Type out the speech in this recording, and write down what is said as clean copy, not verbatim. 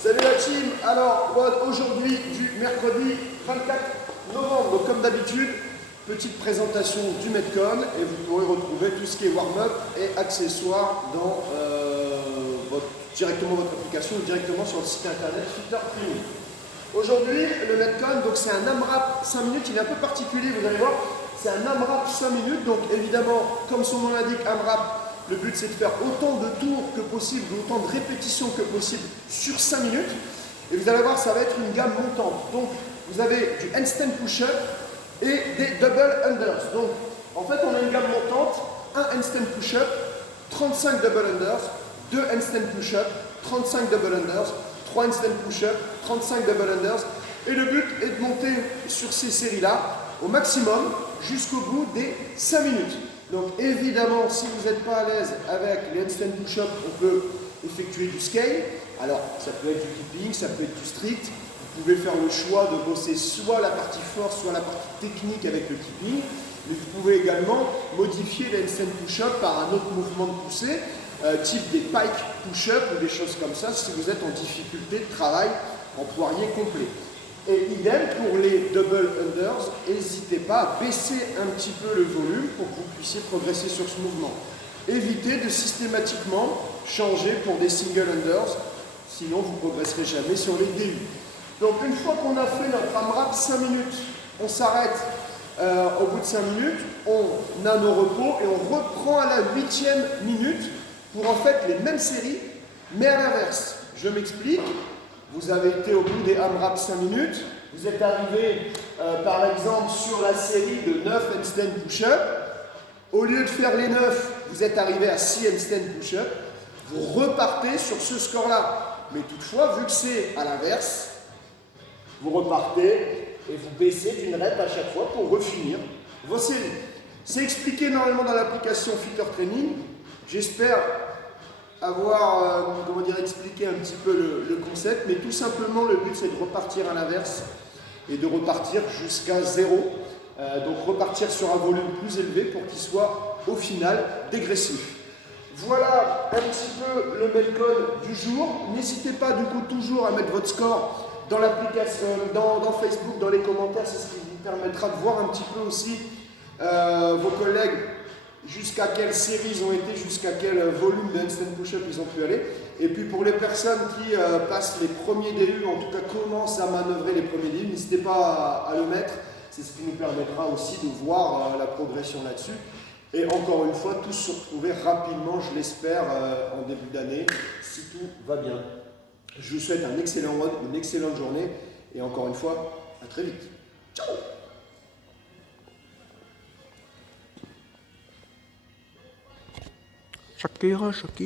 Salut la team. Alors, aujourd'hui, du mercredi 24 novembre, donc comme d'habitude, petite présentation du Metcon et vous pourrez retrouver tout ce qui est warm-up et accessoires dans directement votre application ou directement sur le site internet Fitter Training. Aujourd'hui, le Metcon, donc c'est un AMRAP 5 minutes, il est un peu particulier, vous allez voir, c'est un AMRAP 5 minutes, donc évidemment, comme son nom l'indique, AMRAP, le but c'est de faire autant de tours que possible, autant de répétitions que possible sur 5 minutes. Et vous allez voir, ça va être une gamme montante. Donc, vous avez du handstand push-up et des double unders. Donc, en fait, on a une gamme montante, un handstand push-up, 35 double unders, 2 handstand push-up, 35 double unders, 3 handstand push-up, 35 double unders. Et le but est de monter sur ces séries-là au maximum jusqu'au bout des 5 minutes. Donc évidemment, si vous n'êtes pas à l'aise avec les handstand push-up, on peut effectuer du scale. Alors ça peut être du keeping, ça peut être du strict. Vous pouvez faire le choix de bosser soit la partie force, soit la partie technique avec le keeping. Mais vous pouvez également modifier les handstand push-up par un autre mouvement de poussée, type des pike push-up ou des choses comme ça, si vous êtes en difficulté de travail en poirier complet. Et idem pour les double unders, n'hésitez pas à baisser un petit peu le volume pour que vous puissiez progresser sur ce mouvement. Évitez de systématiquement changer pour des single unders, sinon vous ne progresserez jamais sur les DU. Donc une fois qu'on a fait notre AMRAP 5 minutes, on s'arrête au bout de 5 minutes, on a nos repos et on reprend à la 8e minute pour en fait les mêmes séries, mais à l'inverse. Je m'explique. Vous avez été au bout des AMRAP 5 minutes, vous êtes arrivé par exemple sur la série de 9 handstand push-up. Au lieu de faire les 9, vous êtes arrivé à 6 handstand push-up. Vous repartez sur ce score-là. Mais toutefois, vu que c'est à l'inverse, vous repartez et vous baissez d'une rep à chaque fois pour refinir vos séries. C'est expliqué normalement dans l'application Fitter Training. J'espère avoir expliqué un petit peu le concept, mais tout simplement le but c'est de repartir à l'inverse et de repartir jusqu'à 0. Donc repartir sur un volume plus élevé pour qu'il soit au final dégressif. Voilà un petit peu le Metcon du jour. N'hésitez pas du coup toujours à mettre votre score dans l'application, dans Facebook, dans les commentaires, c'est ce qui vous permettra de voir un petit peu aussi vos collègues jusqu'à quelle série ils ont été, jusqu'à quel volume de handstand push-up ils ont pu aller. Et puis pour les personnes qui passent les premiers DU, en tout cas commencent à manœuvrer les premiers DU, n'hésitez pas à le mettre. C'est ce qui nous permettra aussi de voir la progression là-dessus. Et encore une fois, tous se retrouver rapidement, je l'espère, en début d'année, si tout va bien. Je vous souhaite un excellent mode, une excellente journée. Et encore une fois, à très vite. Ciao! Shakira, Shakira.